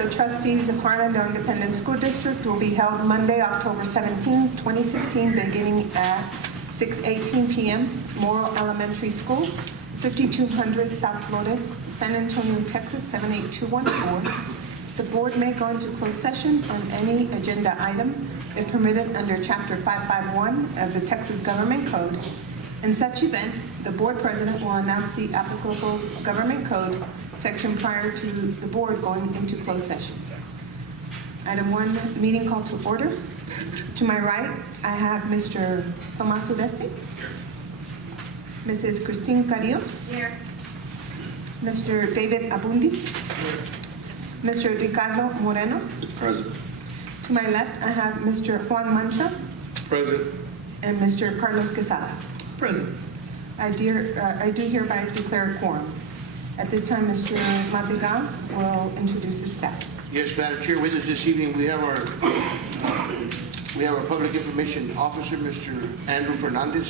of the Trustees of Harlandale Independent School District will be held Monday, October 17, 2016, beginning at 6:18 p.m. Morrill Elementary School, 5200 South Flores, San Antonio, Texas 78214. The board may go into closed session on any agenda item if permitted under Chapter 551 of the Texas Government Code. In such event, the board president will announce the applicable government code section prior to the board going into closed session. Item 1, meeting call to order. To my right, I have Mr. Tomas Uresti, Mrs. Christine Carrillo, Here. Mr. David Abundis, Mr. Ricardo Moreno. Present. To my left, I have Mr. Juan Mancha Present. and Mr. Carlos Quesada. Present. I do hereby declare a quorum. At this time, Mr. Matigan will introduce his staff. Yes, Madam Chair, with us this evening, we have our Public Information Officer, Mr. Andrew Fernandez.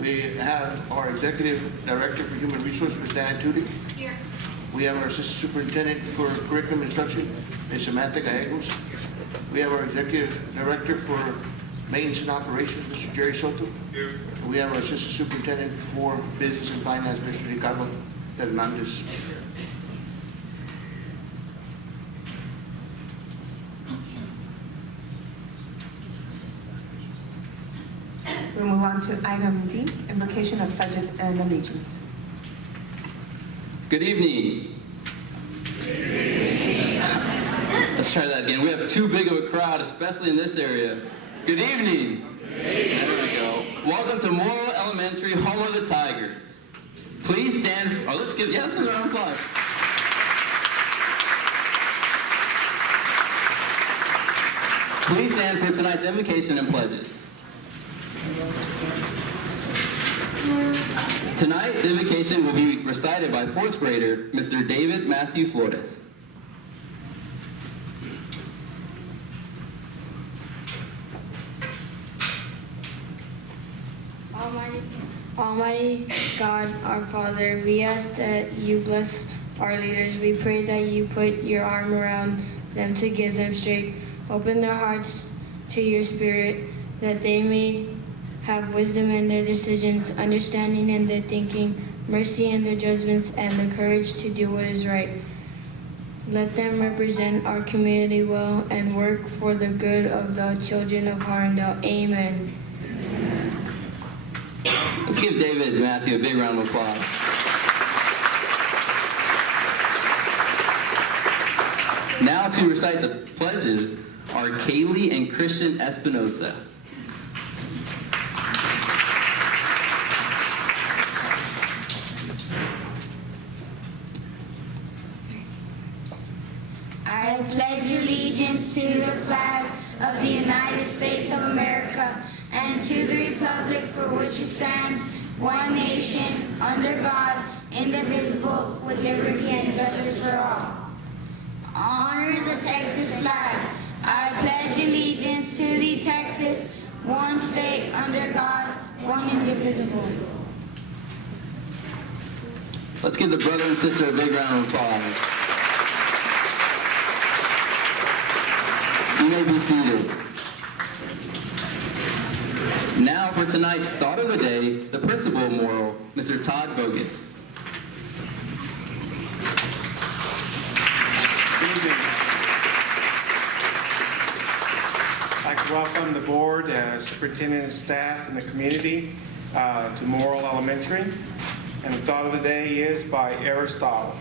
We have our Executive Director for Human Resources, Ms. Diane Tudy. Here. We have our Assistant Superintendent for Curriculum Instruction, Ms. Samantha Gallegos. We have our Executive Director for Maintenance and Operations, Mr. Jerry Soto. Here. We have our Assistant Superintendent for Business and Finance, Mr. Ricardo Hernandez. We'll move on to item D, invocation of pledges and allegiance. Good evening. Let's try that again. We have too big of a crowd, especially in this area. Good evening. There we go. Welcome to Morrill Elementary, home of the Tigers. Please stand. Oh, let's give a round of applause. Please stand for tonight's invocation and pledges. Tonight, the invocation will be recited by 4th grader, Mr. David Matthew Flores. Almighty God, our Father, we ask that you bless our leaders. We pray that you put your arm around them to give them strength. Open their hearts to your spirit, that they may have wisdom in their decisions, understanding in their thinking, mercy in their judgments, and the courage to do what is right. Let them represent our community well and work for the good of the children of Harlandale. Amen. Let's give David Matthew a big round of applause. Now to recite the pledges are Kaylee and Christian Espinosa. I pledge allegiance to the flag of the United States of America and to the republic for which it stands, one nation, under God, indivisible, with liberty and justice for all. Honor the Texas flag. I pledge allegiance to the Texas, one state, under God, one indivisible. Let's give the brother and sister a big round of applause. You may be seated. Now for tonight's thought of the day, the principal of Morrill, Mr. Todd Bogus. Good evening. I'd like to welcome the board, superintendent and staff, and the community to Morrill Elementary. And the thought of the day is by Aristotle.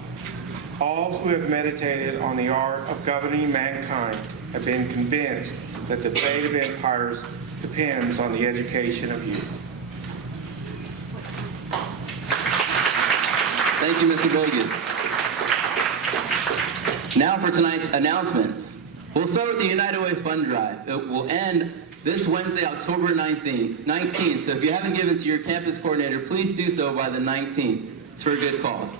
All who have meditated on the art of governing mankind have been convinced that the fate of empires depends on the education of youth. Thank you, Mr. Bogus. Now for tonight's announcements. We'll start with the United Way Fund Drive. It will end this Wednesday, October 19th. So if you haven't given to your campus coordinator, please do so by the 19th. It's for a good cause.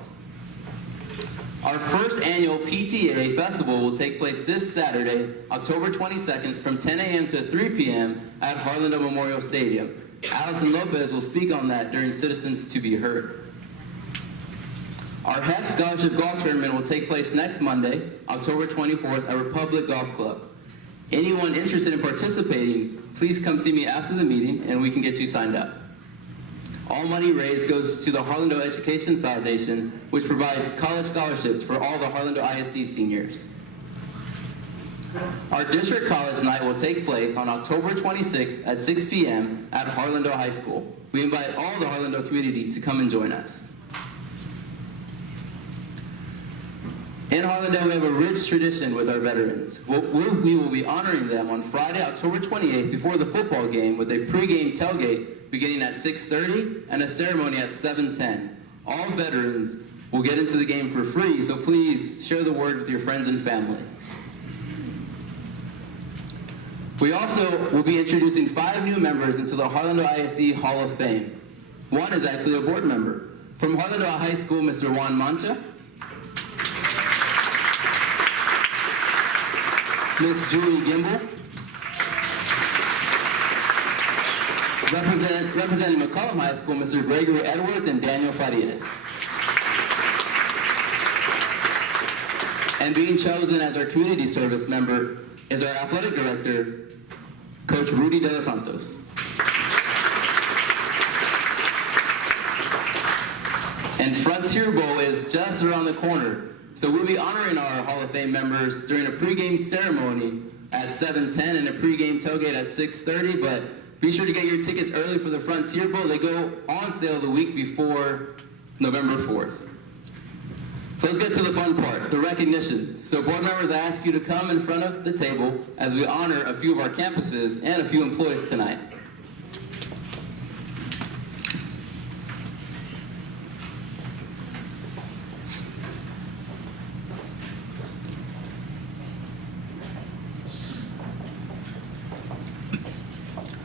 Our first annual PTA Festival will take place this Saturday, October 22nd, from 10 a.m. to 3 p.m. at Harlandale Memorial Stadium. Allison Lopez will speak on that during Citizens to be Heard. Our HEF Scholarship Golf Tournament will take place next Monday, October 24th at Republic Golf Club. Anyone interested in participating, please come see me after the meeting and we can get you signed up. All money raised goes to the Harlandale Education Foundation, which provides college scholarships for all the Harlandale ISD seniors. Our district college night will take place on October 26th at 6 p.m. at Harlandale High School. We invite all the Harlandale community to come and join us. In Harlandale, we have a rich tradition with our veterans. We will be honoring them on Friday, October 28th, before the football game with a pregame tailgate beginning at 6:30 and a ceremony at 7:10. All veterans will get into the game for free, so please share the word with your friends and family. We also will be introducing 5 new members into the Harlandale ISD Hall of Fame. One is actually a board member. From Harlandale High School, Mr. Juan Mancha. Miss Julie Gimble. Representing McCollum High School, Mr. Gregory Edwards and Daniel Farias. And being chosen as our community service member is our athletic director, Coach Rudy De Los Santos. And Frontier Bowl is just around the corner. So we'll be honoring our Hall of Fame members during a pregame ceremony at 7:10 and a pregame tailgate at 6:30, but be sure to get your tickets early for the Frontier Bowl. They go on sale the week before November 4th. So let's get to the fun part, the recognition. So board members, I ask you to come in front of the table as we honor a few of our campuses and a few employees tonight.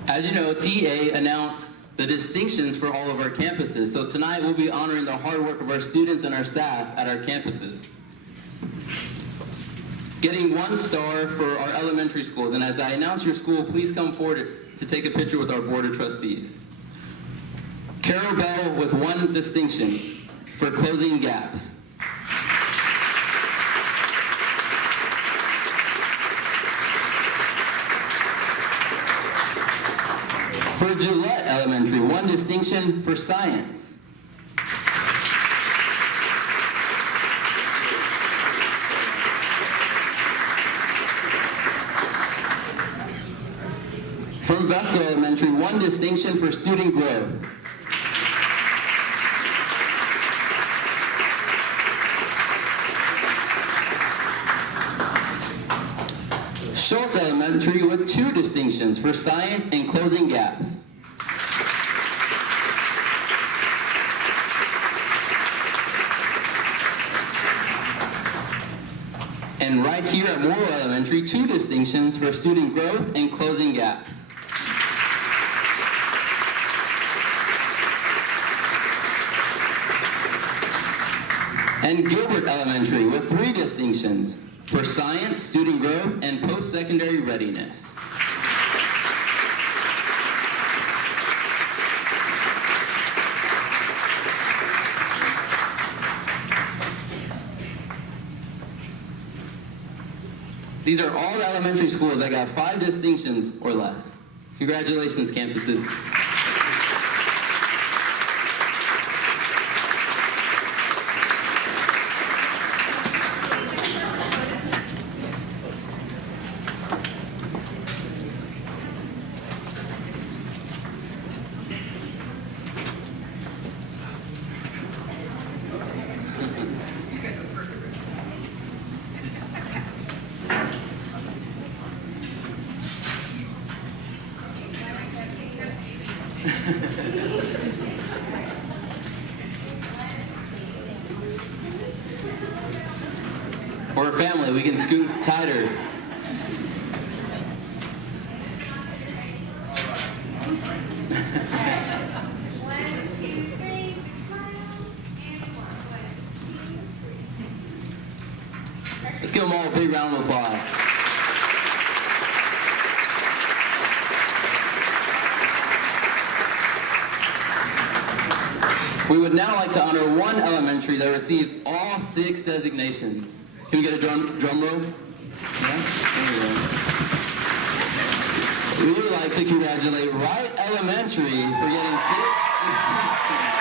As you know, TA announced the distinctions for all of our campuses. So tonight we'll be honoring the hard work of our students and our staff at our campuses. Getting 1 star for our elementary schools. And as I announce your school, please come forward to take a picture with our Board of Trustees. Carol Bell with 1 distinction for closing gaps. For Gillette Elementary, 1 distinction for science. From Vestal Elementary, 1 distinction for student growth. Schultz Elementary with 2 distinctions for science and closing gaps. And right here at Morrow Elementary, 2 distinctions for student growth and closing gaps. And Gilbert Elementary with 3 distinctions for science, student growth, and post-secondary readiness. These are all the elementary schools that got 5 distinctions or less. Congratulations, campuses. For a family, we can scoot tighter. Let's give them all a big round of applause. We would now like to honor one elementary that received all 6 designations. Can we get a drum roll? Yeah? There we go. We would like to congratulate Wright Elementary for getting 6 distinctions.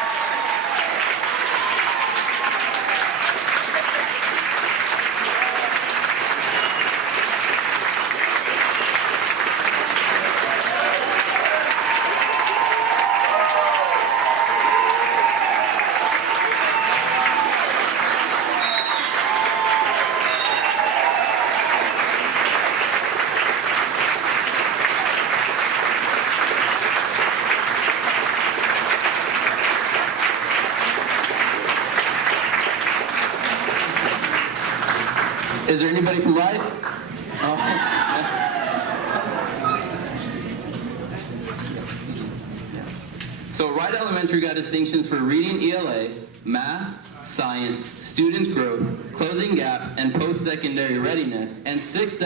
Is there anybody from Wright? Oh. So Wright Elementary got distinctions for reading ELA, math, science, student growth, closing gaps, and post-secondary readiness. And 6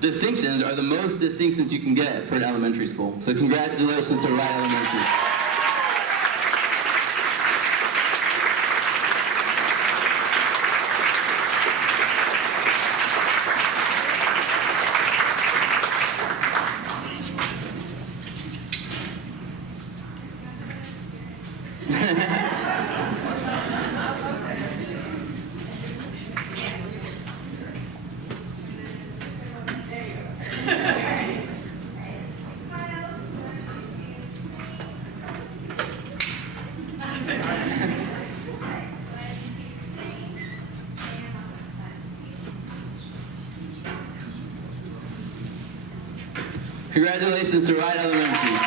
distinctions are the most distinctions you can get for an elementary school. So congratulations to Wright Elementary. Congratulations to Wright Elementary.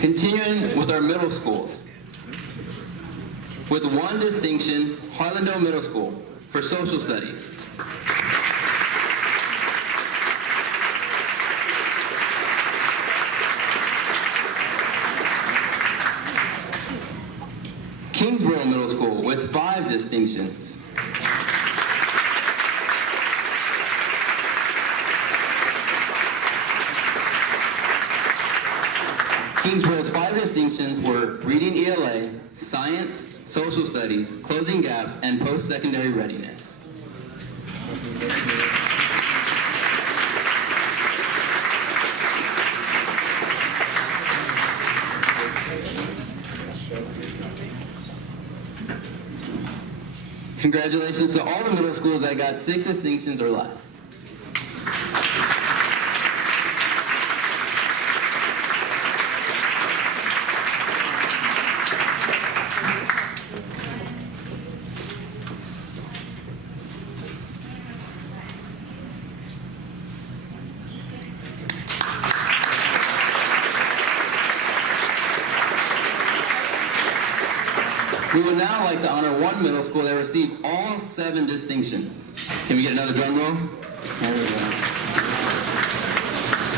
Continuing with our middle schools. With 1 distinction, Harlandale Middle School for social studies. Kingsborough Middle School with 5 distinctions. Kingsborough's 5 distinctions were reading ELA, science, social studies, closing gaps, and post-secondary readiness. Congratulations to all the middle schools that got 6 distinctions or less. We would now like to honor one middle school that received all 7 distinctions. Can we get another drum roll? There we go.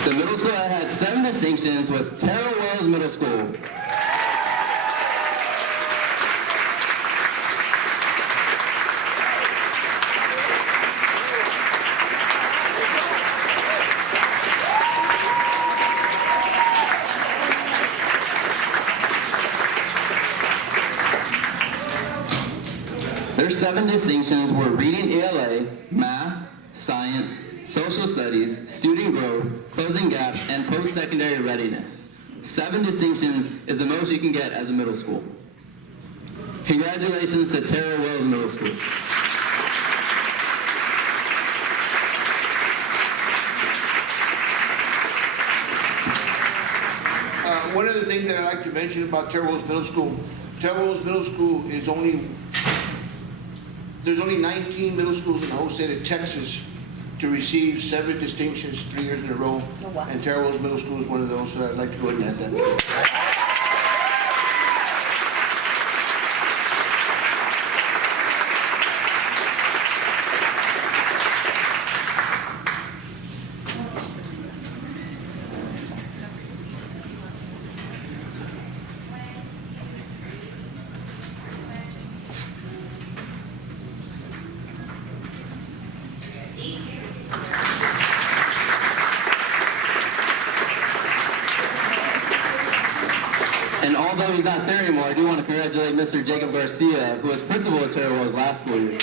The middle school that had 7 distinctions was Terrell Wells Middle School. Their 7 distinctions were reading ELA, math, science, social studies, student growth, closing gaps, and post-secondary readiness. 7 distinctions is the most you can get as a middle school. Congratulations to Terrell Wells Middle School. One other thing that I'd like to mention about Terrell Wells Middle School, Terrell Wells Middle School is there's only 19 middle schools in the whole state of Texas to receive 7 distinctions 3 years in a row. Oh, wow. And Terrell Wells Middle School is one of those, so I'd like to go ahead and add that. although he's not there anymore, I do want to congratulate Mr. Jacob Garcia, who was principal at Terre Haute last school year.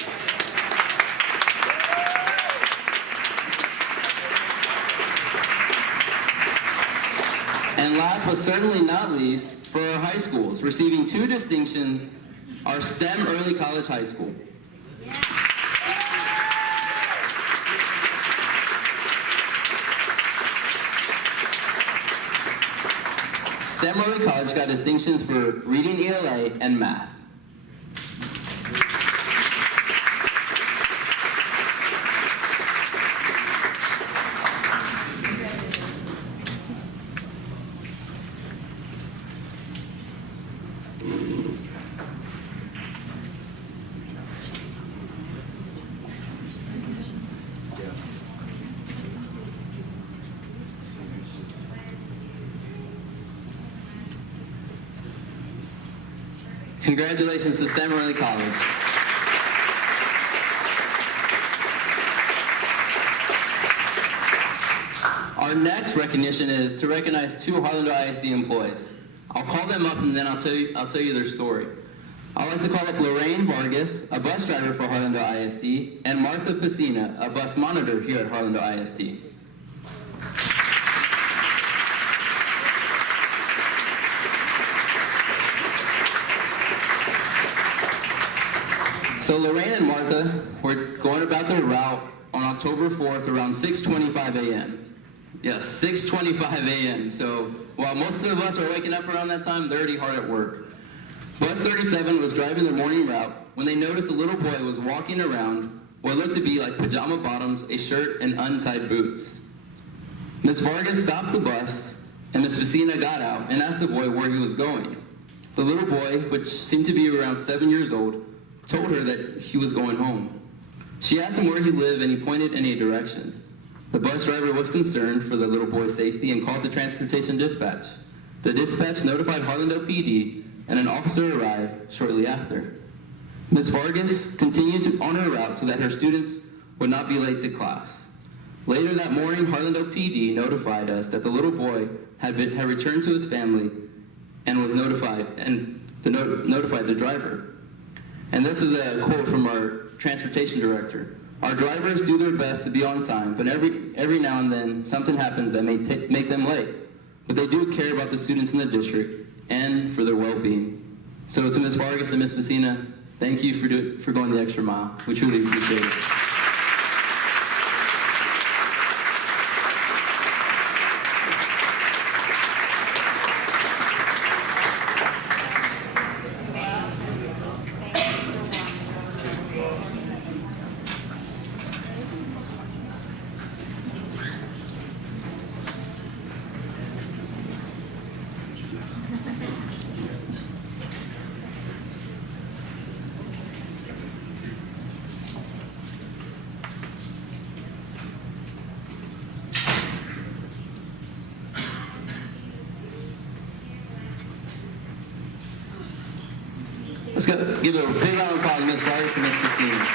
And last but certainly not least, for our high schools, receiving 2 distinctions, our STEM Early College High School. STEM Early College got distinctions for reading ELA and math. Congratulations to STEM Early College. Our next recognition is to recognize 2 Harlandale ISD employees. I'll call them up and then I'll tell you their story. I'd like to call up Lorraine Vargas, a bus driver for Harlandale ISD, and Martha Pacina, a bus monitor here at Harlandale ISD. So Lorraine and Martha were going about their route on October 4th around 6:25 a.m. Yes, 6:25 a.m. So while most of us are waking up around that time, they're already hard at work. Bus 37 was driving their morning route when they noticed a little boy was walking around what looked to be like pajama bottoms, a shirt, and untied boots. Ms. Vargas stopped the bus, and Ms. Vecina got out and asked the boy where he was going. The little boy, which seemed to be around 7 years old, told her that he was going home. She asked him where he lived, and he pointed in a direction. The bus driver was concerned for the little boy's safety and called the transportation dispatch. The dispatch notified Harlandale PD, and an officer arrived shortly after. Ms. Vargas continued on her route so that her students would not be late to class. Later that morning, Harlandale PD notified us that the little boy had returned to his family and was notified the driver. And this is a quote from our transportation director. Our drivers do their best to be on time, but every now and then something happens that may make them late. But they do care about the students in the district and for their well-being. So to Ms. Vargas and Ms. Vecina, thank you for going the extra mile. We truly appreciate it. Let's give a big round of applause to Ms. Vargas and Ms. Vecina.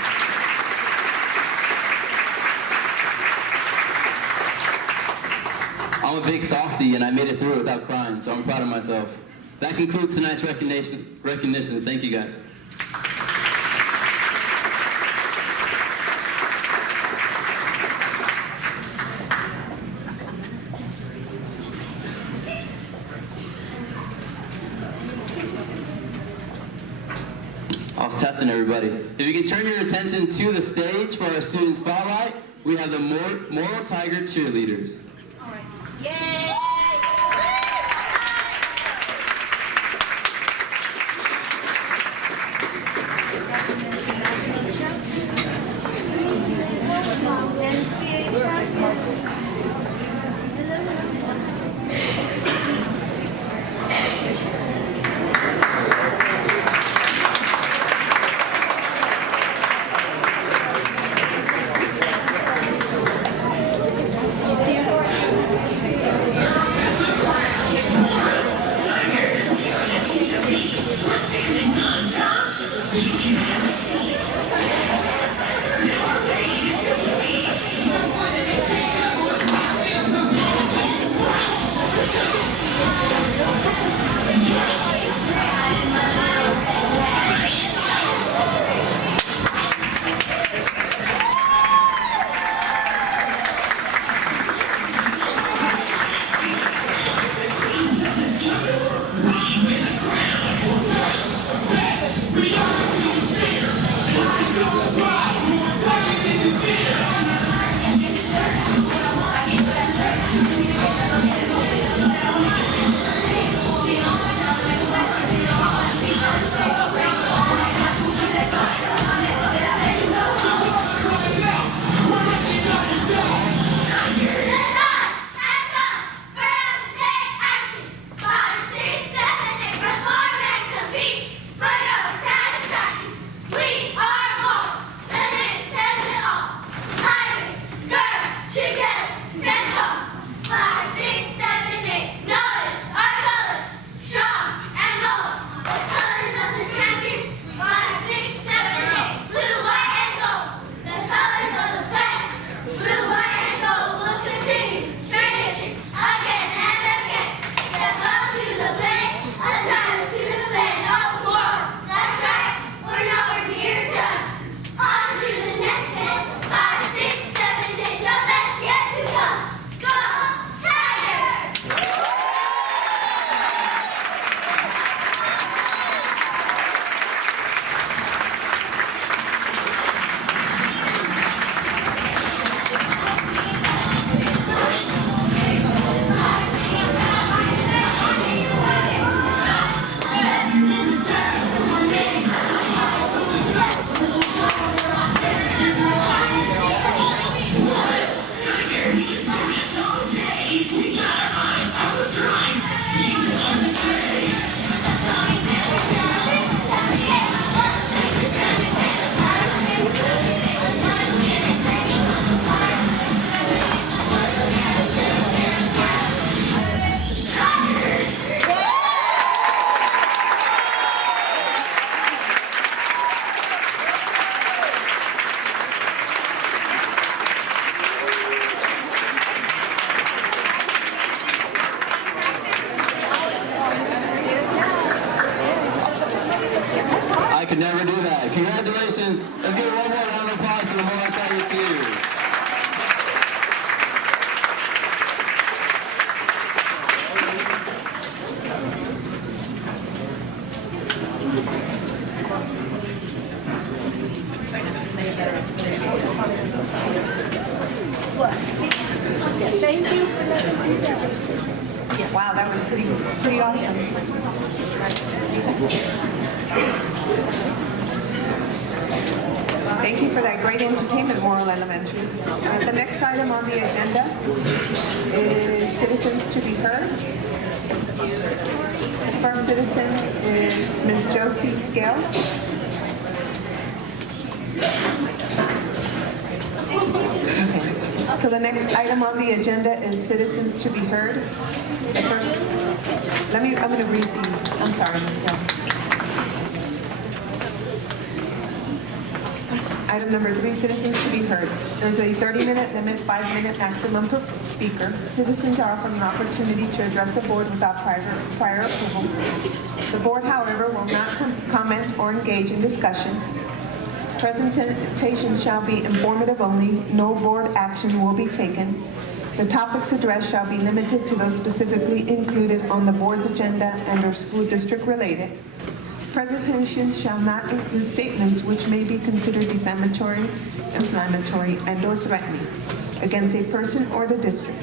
I'm a big softie and I made it through without crying, so I'm proud of myself. That concludes tonight's recognitions. Thank you guys. I was testing everybody. If you can turn your attention to the stage for our student spotlight, we have the Moral Tiger cheerleaders. Wow, that was pretty awesome. Thank you for that great entertainment, Morrill Elementary. The next item on the agenda is citizens to be heard. The first citizen is Ms. Josie Scales. So the next item on the agenda is citizens to be heard. The first, I'm going to read the, I'm sorry, Ms. Scales. Item number 3, citizens to be heard. There's a 30-minute limit, 5-minute maximum per speaker. Citizens are offered an opportunity to address the board without prior approval. The board, however, will not comment or engage in discussion. Presentations shall be informative only. No board action will be taken. The topics addressed shall be limited to those specifically included on the board's agenda and are school district related. Presentations shall not include statements which may be considered defamatory, inflammatory, and/or threatening against a person or the district.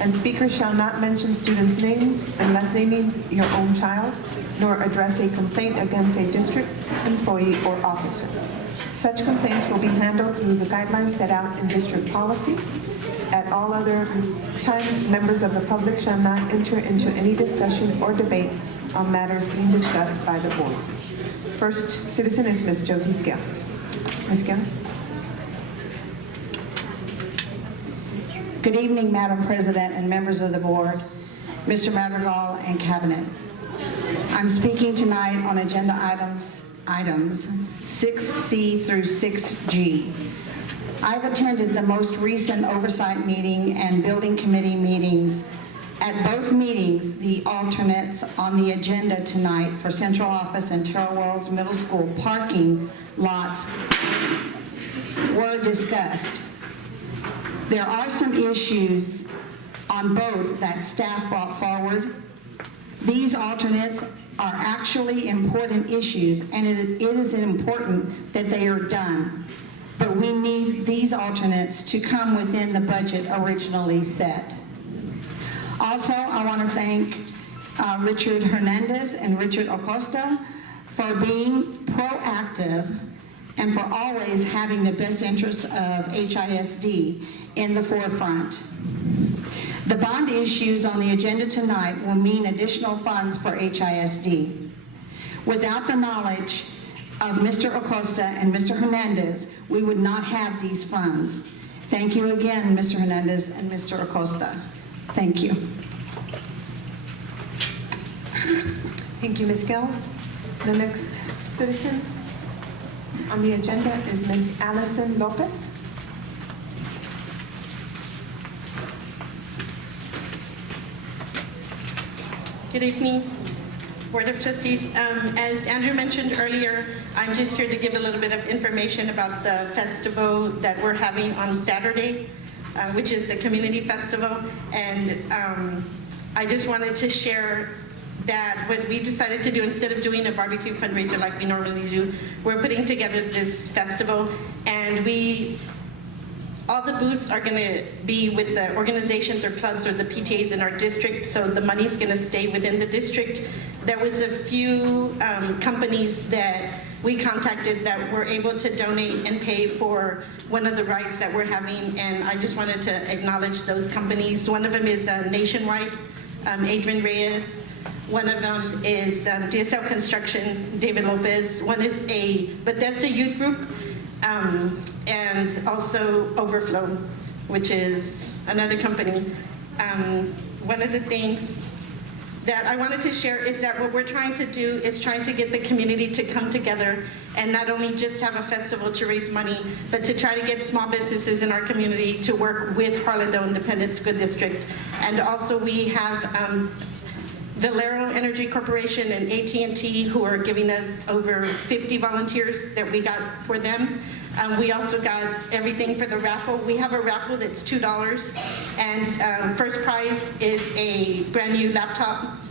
And speakers shall not mention students' names unless naming your own child, nor address a complaint against a district employee or officer. Such complaints will be handled through the guidelines set out in district policy. At all other times, members of the public shall not enter into any discussion or debate on matters being discussed by the board. First citizen is Ms. Josie Scales. Ms. Scales. Good evening, Madam President and members of the board, Mr. Madrigal and Cabinet. I'm speaking tonight on agenda items 6C through 6G. I've attended the most recent oversight meeting and building committee meetings. At both meetings, the alternates on the agenda tonight for central office and Terrell Wells Middle School parking lots were discussed. There are some issues on both that staff brought forward. These alternates are actually important issues, and it is important that they are done. But we need these alternates to come within the budget originally set. Also, I want to thank Richard Hernandez and Richard Acosta for being proactive and for always having the best interests of HISD in the forefront. The bond issues on the agenda tonight will mean additional funds for HISD. Without the knowledge of Mr. Acosta and Mr. Hernandez, we would not have these funds. Thank you again, Mr. Hernandez and Mr. Acosta. Thank you. Thank you, Ms. Scales. The next citizen on the agenda is Ms. Allison Lopez. Good evening, Board of Trustees. As Andrew mentioned earlier, I'm just here to give a little bit of information about the festival that we're having on Saturday, which is the community festival. And I just wanted to share that what we decided to do, instead of doing a barbecue fundraiser like we normally do, we're putting together this festival, and all the booths are going to be with the organizations or clubs or the PTAs in our district, so the money's going to stay within the district. There was a few companies that we contacted that were able to donate and pay for one of the rides that we're having, and I just wanted to acknowledge those companies. One of them is Nationwide, Adrian Reyes. One of them is DSL Construction, David Lopez. One is a Bethesda Youth Group, and also Overflow, which is another company. One of the things that I wanted to share is that what we're trying to do is trying to get the community to come together and not only just have a festival to raise money, but to try to get small businesses in our community to work with Harlandale Independent School District. And also we have Valero Energy Corporation and AT&T, who are giving us over 50 volunteers that we got for them. We also got everything for the raffle. We have a raffle that's $2, and first prize is a brand new laptop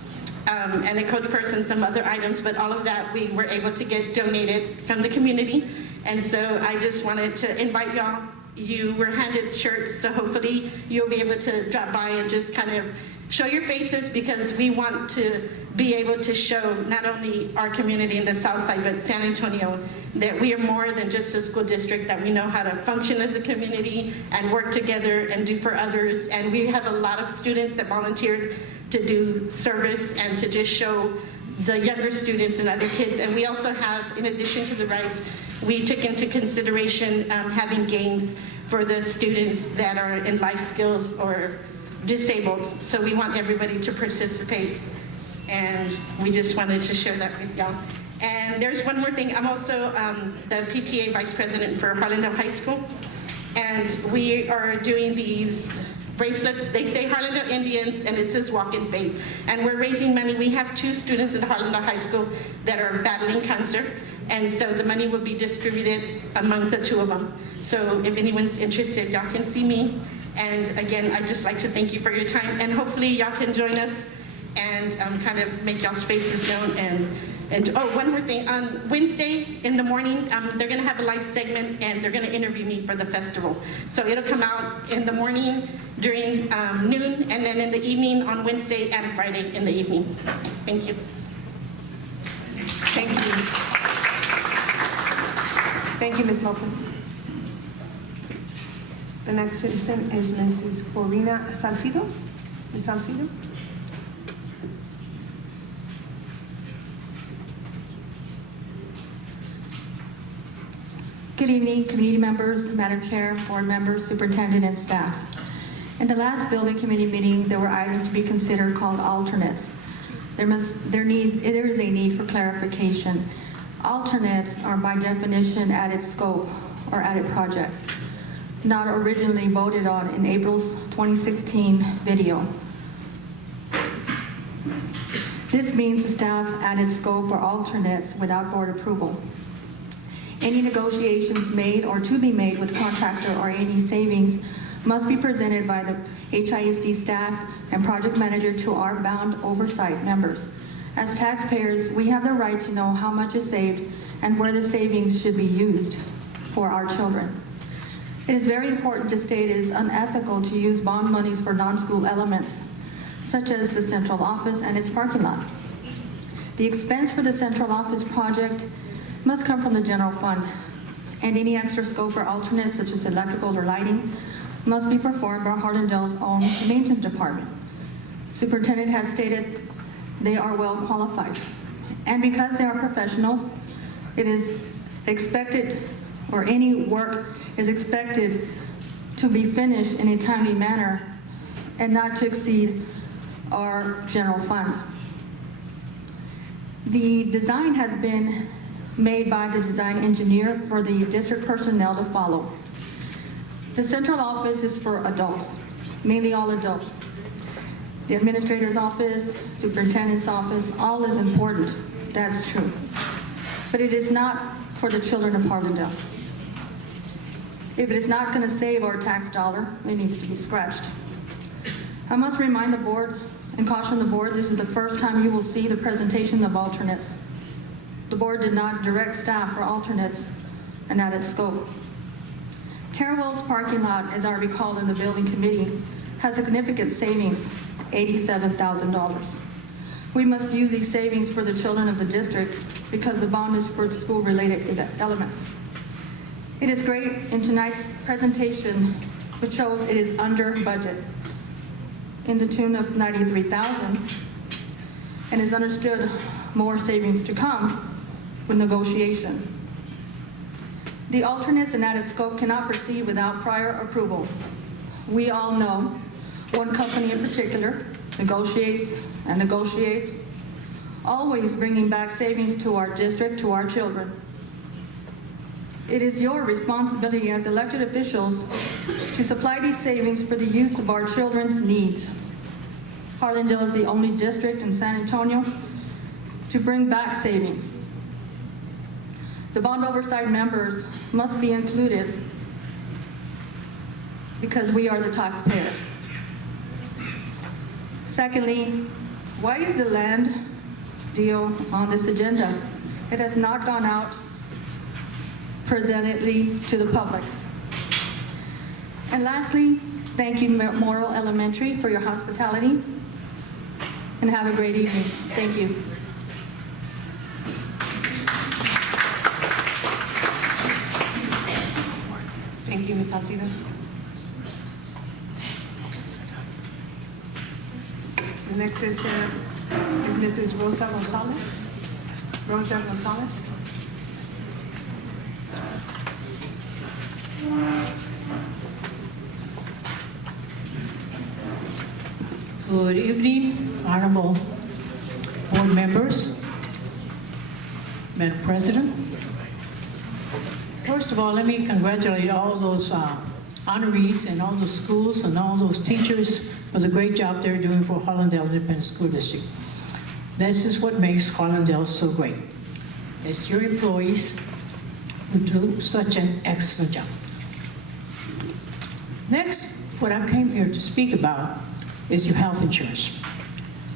and a coach purse and some other items, but all of that we were able to get donated from the community. And so I just wanted to invite y'all you were handed shirts, so hopefully you'll be able to drop by and just kind of show your faces, because we want to be able to show not only our community in the South Side, but San Antonio, that we are more than just a school district, that we know how to function as a community and work together and do for others. And we have a lot of students that volunteered to do service and to just show the younger students and other kids. And we also have, in addition to the rides, we took into consideration having games for the students that are in life skills or disabled. So we want everybody to participate, and we just wanted to share that with y'all. And there's one more thing. I'm also the PTA Vice President for Harlandale High School, and we are doing these bracelets. They say Harlandale Indians, and it says Walk in Faith. And we're raising money. We have 2 students in Harlandale High School that are battling cancer, and so the money will be distributed among the 2 of them. So if anyone's interested, y'all can see me. And again, I'd just like to thank you for your time, and hopefully y'all can join us and kind of make y'all's faces known. And oh, one more thing. On Wednesday in the morning, they're going to have a live segment, and they're going to interview me for the festival. So it'll come out in the morning during noon, and then in the evening on Wednesday and Friday in the evening. Thank you. Thank you. Thank you, Ms. Lopez. The next citizen is Mrs. Corina Salcido. Ms. Salcido? Good evening, community members, Madam Chair, board members, superintendent, and staff. In the last building committee meeting, there were items to be considered called alternates. There is a need for clarification. Alternates are by definition added scope or added projects, not originally voted on in April's 2016 video. This means the staff added scope or alternates without board approval. Any negotiations made or to be made with contractor or any savings must be presented by the HISD staff and project manager to our bound oversight members. As taxpayers, we have the right to know how much is saved and where the savings should be used for our children. It is very important to state it is unethical to use bond monies for non-school elements, such as the central office and its parking lot. The expense for the central office project must come from the general fund, and any extra scope or alternates, such as electrical or lighting, must be performed by Harlandale's own maintenance department. Superintendent has stated they are well qualified, and because they are professionals, it is expected, or any work is expected to be finished in a timely manner and not to exceed our general fund. The design has been made by the design engineer for the district personnel to follow. The central office is for adults, mainly all adults. The administrator's office, superintendent's office, all is important, that's true. But it is not for the children of Harlandale. If it is not going to save our tax dollar, it needs to be scratched. I must remind the board and caution the board, this is the first time you will see the presentation of alternates. The board did not direct staff for alternates and added scope. Terrell's parking lot, as I recall in the building committee, has significant savings, $87,000. We must use these savings for the children of the district because the bond is for school-related elements. It is great in tonight's presentation, which shows it is under budget in the tune of $93,000, and is understood more savings to come with negotiation. The alternates and added scope cannot proceed without prior approval. We all know one company in particular negotiates and negotiates, always bringing back savings to our district, to our children. It is your responsibility as elected officials to supply these savings for the use of our children's needs. Harlandale is the only district in San Antonio to bring back savings. The bond oversight members must be included because we are the taxpayer. Secondly, why is the land deal on this agenda? It has not gone out presently to the public. And lastly, thank you, Morrill Elementary, for your hospitality. And have a great evening. Thank you. Thank you, Ms. Salcido. The next is Mrs. Rosa Rosales. Rosa Rosales. Good evening, honorable board members, Madam President. First of all, let me congratulate all those honorees and all those schools and all those teachers for the great job they're doing for Hollandale Independent School District. This is what makes Hollandale so great. It's your employees who do such an excellent job. Next, what I came here to speak about is your health insurance.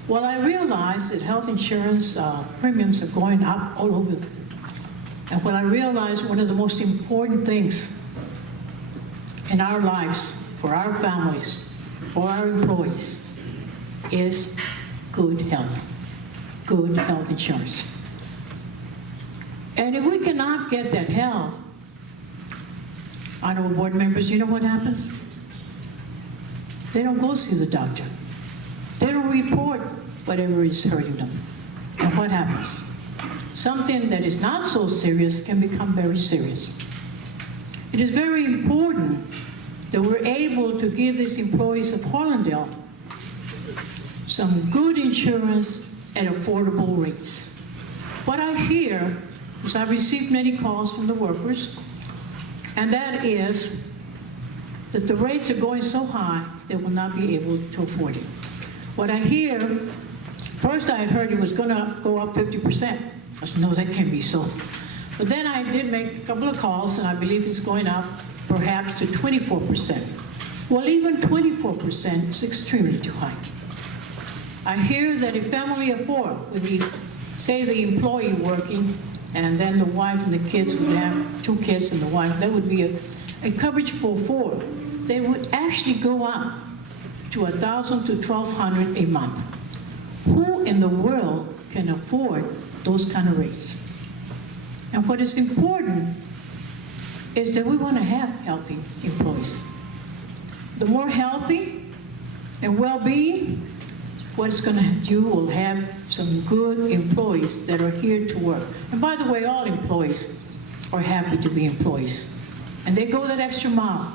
Well, I realize that health insurance premiums are going up all over. And what I realize, one of the most important things in our lives, for our families, for our employees, is good health insurance. And if we cannot get that health, honorable board members, you know what happens? They don't go see the doctor. They don't report whatever is hurting them. And what happens? Something that is not so serious can become very serious. It is very important that we're able to give these employees of Hollandale some good insurance at affordable rates. What I hear is I've received many calls from the workers, and that is that the rates are going so high they will not be able to afford it. What I hear, first I had heard it was going to go up 50%. I said, no, that can't be so. But then I did make a couple of calls, and I believe it's going up perhaps to 24%. Well, even 24% is extremely too high. I hear that a family of four, with say the employee working, and then the wife and the kids would have 2 kids and the wife, that would be a coverage for 4. They would actually go up to $1,000 to $1,200 a month. Who in the world can afford those kind of rates? And what is important is that we want to have healthy employees. The more healthy and well-being, what it's going to do, you will have some good employees that are here to work. And by the way, all employees are happy to be employees. And they go that extra mile.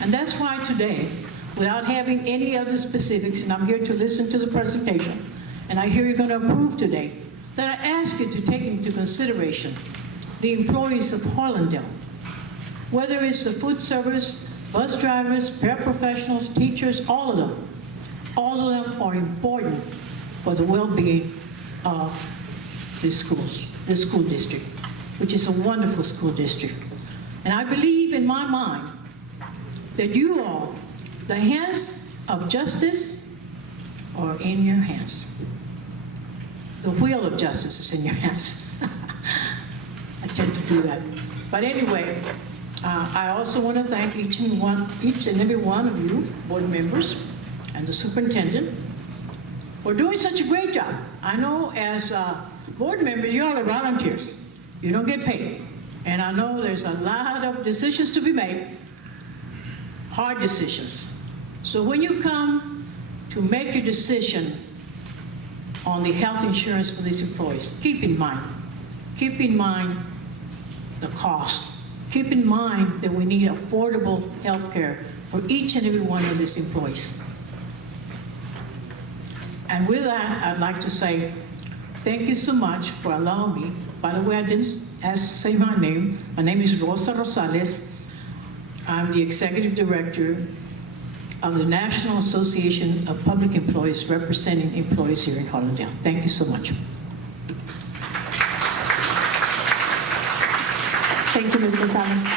And that's why today, without having any other specifics, and I'm here to listen to the presentation, and I hear you're going to approve today, that I ask you to take into consideration the employees of Hollandale, whether it's the food service, bus drivers, paraprofessionals, teachers, all of them. All of them are important for the well-being of the schools, the school district, which is a wonderful school district. And I believe in my mind that you all, the hands of justice are in your hands. The wheel of justice is in your hands. I tend to do that. But anyway, I also want to thank each and every one of you, board members, and the superintendent, for doing such a great job. I know as board members, you all are volunteers. You don't get paid. And I know there's a lot of decisions to be made, hard decisions. So when you come to make your decision on the health insurance for these employees, keep in mind the cost. Keep in mind that we need affordable health care for each and every one of these employees. And with that, I'd like to say thank you so much for allowing me. By the way, I didn't ask to say my name. My name is Rosa Rosales. I'm the Executive Director of the National Association of Public Employees representing employees here in Hollandale. Thank you so much. Thank you, Ms. Gonzalez.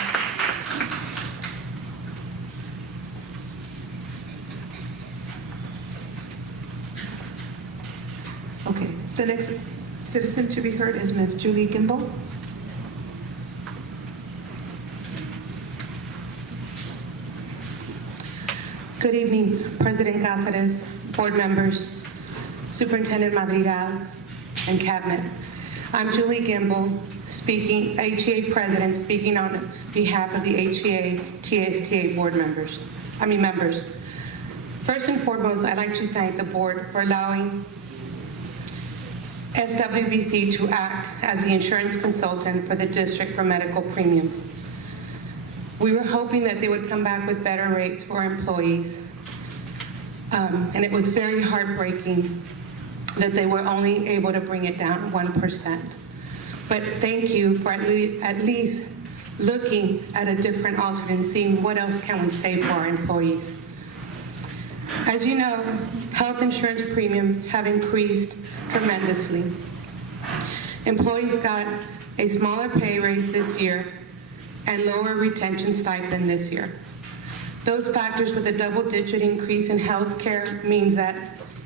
Okay, the next citizen to be heard is Ms. Julie Gimbel. Good evening, President Cáceres, board members, Superintendent Madrigal, and Cabinet. I'm Julie Gimbel, speaking, HEA President, speaking on behalf of the HEA TSTA board members. First and foremost, I'd like to thank the board for allowing SWBC to act as the insurance consultant for the district for medical premiums. We were hoping that they would come back with better rates for employees. And it was very heartbreaking that they were only able to bring it down 1%. But thank you for at least looking at a different alternate and seeing what else can we save for our employees. As you know, health insurance premiums have increased tremendously. Employees got a smaller pay raise this year and lower retention stipend this year. Those factors with a double-digit increase in health care means that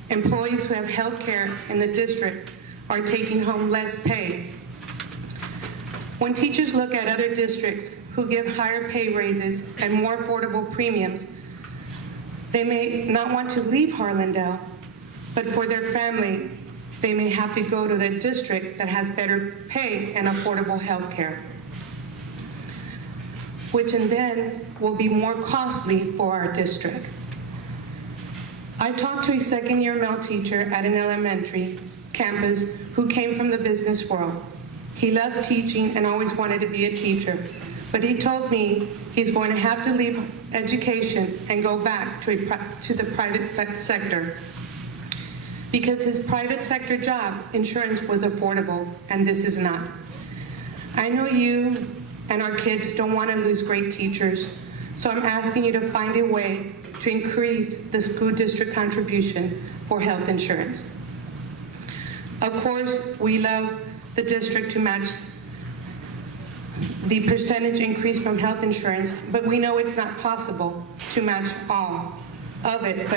employees who have health care in the district are taking home less pay. When teachers look at other districts who give higher pay raises and more affordable premiums, they may not want to leave Harlandale, but for their family, they may have to go to the district that has better pay and affordable health care, which then will be more costly for our district. I talked to a second-year male teacher at an elementary campus who came from the business world. He loves teaching and always wanted to be a teacher, but he told me he's going to have to leave education and go back to the private sector because his private sector job insurance was affordable and this is not. I know you and our kids don't want to lose great teachers, so I'm asking you to find a way to increase the school district contribution for health insurance. Of course, we love the district to match the percentage increase from health insurance, but we know it's not possible to match all of it,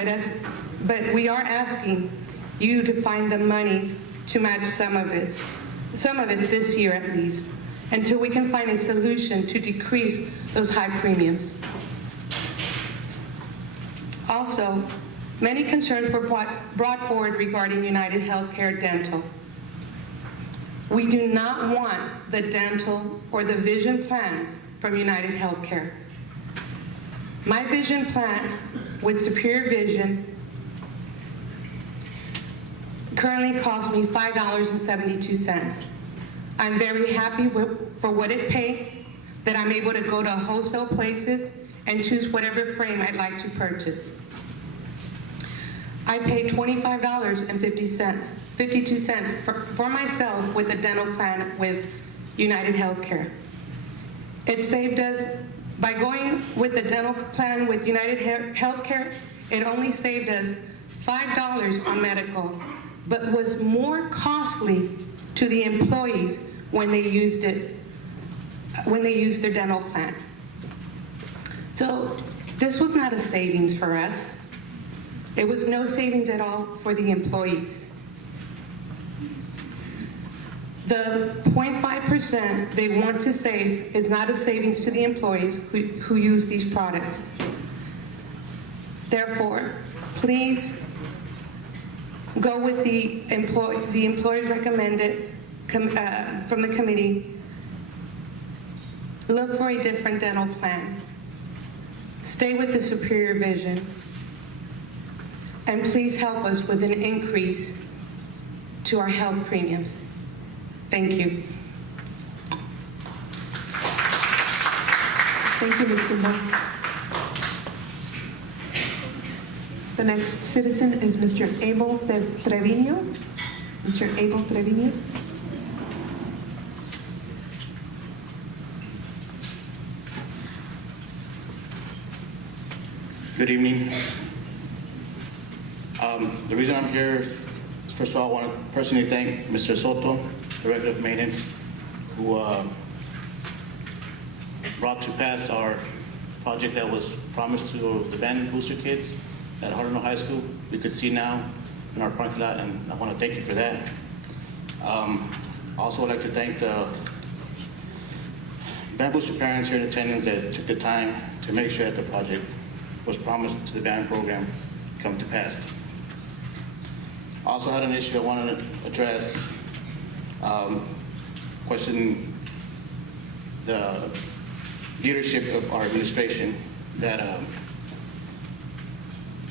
but we are asking you to find the monies to match some of it this year at least, until we can find a solution to decrease those high premiums. Also, many concerns were brought forward regarding United Healthcare Dental. We do not want the dental or the vision plans from United Healthcare. My vision plan with Superior Vision currently costs me $5.72. I'm very happy for what it pays, that I'm able to go to wholesale places and choose whatever frame I'd like to purchase. I pay $25.52 for myself with a dental plan with United Healthcare. It saved us, by going with the dental plan with United Healthcare, it only saved us $5 on medical, but was more costly to the employees when they used their dental plan. So this was not a savings for us. It was no savings at all for the employees. The 0.5% they want to save is not a savings to the employees who use these products. Therefore, please go with the employers recommended from the committee. Look for a different dental plan. Stay with the Superior Vision. And please help us with an increase to our health premiums. Thank you. Thank you, Ms. Kimball. The next citizen is Mr. Abel Trevino. Mr. Abel Trevino. Good evening. The reason I'm here, first of all, I want to personally thank Mr. Soto, Director of Maintenance, who brought to pass our project that was promised to the band booster kids at Harlandale High School. We could see now in our parking lot, and I want to thank you for that. Also, I'd like to thank the band booster parents here in attendance that took the time to make sure that the project was promised to the band program come to pass. Also had an issue I wanted to address, questioning the leadership of our administration that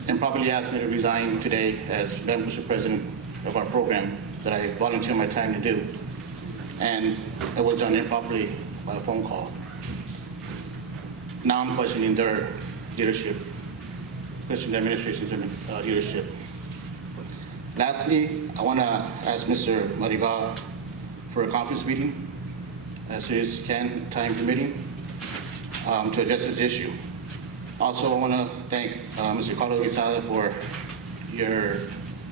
improperly asked me to resign today as band booster president of our program that I volunteered my time to do. And it was done improperly by a phone call. Now I'm questioning their leadership, questioning the administration's leadership. Lastly, I want to ask Mr. Madrigal for a conference meeting as soon as you can, time permitting, to address this issue. Also, I want to thank Mr. Carlos Guisada for your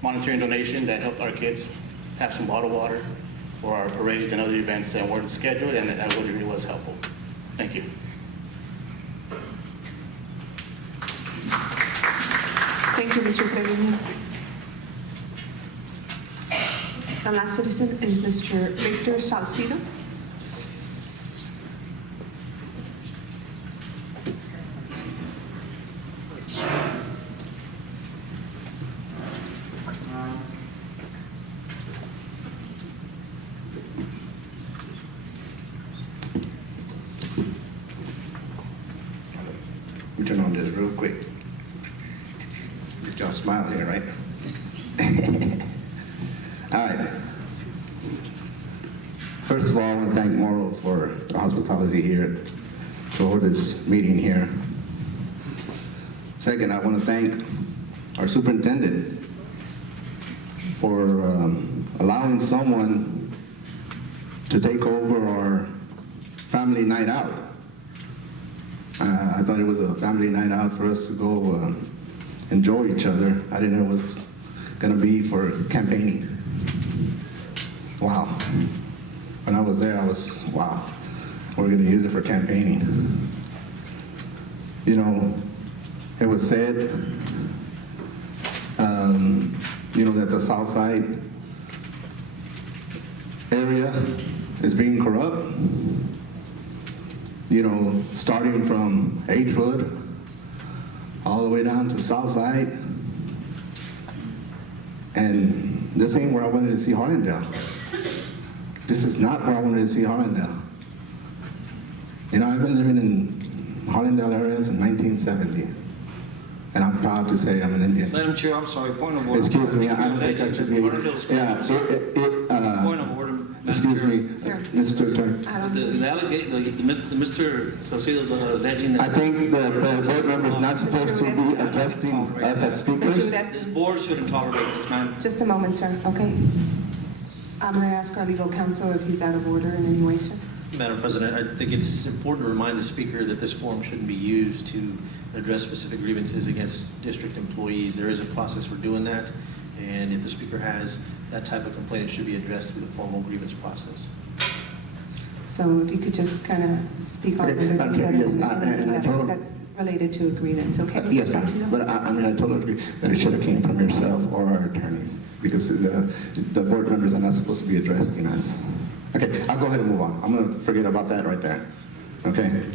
monetary donation that helped our kids have some bottled water for our parades and other events that weren't scheduled, and that really was helpful. Thank you. Thank you, Mr. Trevino. The last citizen is Mr. Victor Salcido. Let me turn on this real quick. Get y'all smile here, right? All right. First of all, I want to thank Morrow for the hospitality here for this meeting here. Second, I want to thank our superintendent for allowing someone to take over our family night out. I thought it was a family night out for us to go enjoy each other. I didn't know it was going to be for campaigning. Wow. When I was there, I was, wow, we're going to use it for campaigning. You know, it was said, you know, that the South Side area is being corrupt. You know, starting from Edgewood all the way down to South Side. And this ain't where I wanted to see Harlandale. This is not where I wanted to see Harlandale. You know, I've been living in Harlandale area since 1970. And I'm proud to say I'm an Indian. Madam Chair, I'm sorry, point of order. Excuse me, I don't think I should be. Yeah, Point of order. excuse me, Mr. Attorney. The Mr. Salcido's alleging that. I think that the board member is not supposed to be addressing us as speakers. This board shouldn't tolerate this, ma'am. Just a moment, sir, okay? I'm going to ask our legal counsel if he's out of order in any way, sir. Madam President, I think it's important to remind the speaker that this forum shouldn't be used to address specific grievances against district employees. There is a process for doing that, and if the speaker has that type of complaint, it should be addressed through the formal grievance process. So if you could just kind of speak on that's related to agreements, okay? Mr. Yes, Salcido? but I mean, I totally agree that it should have came from yourself or our attorneys, because the board members are not supposed to be addressing us. Okay, I'll go ahead and move on. I'm going to forget about that right there. Okay?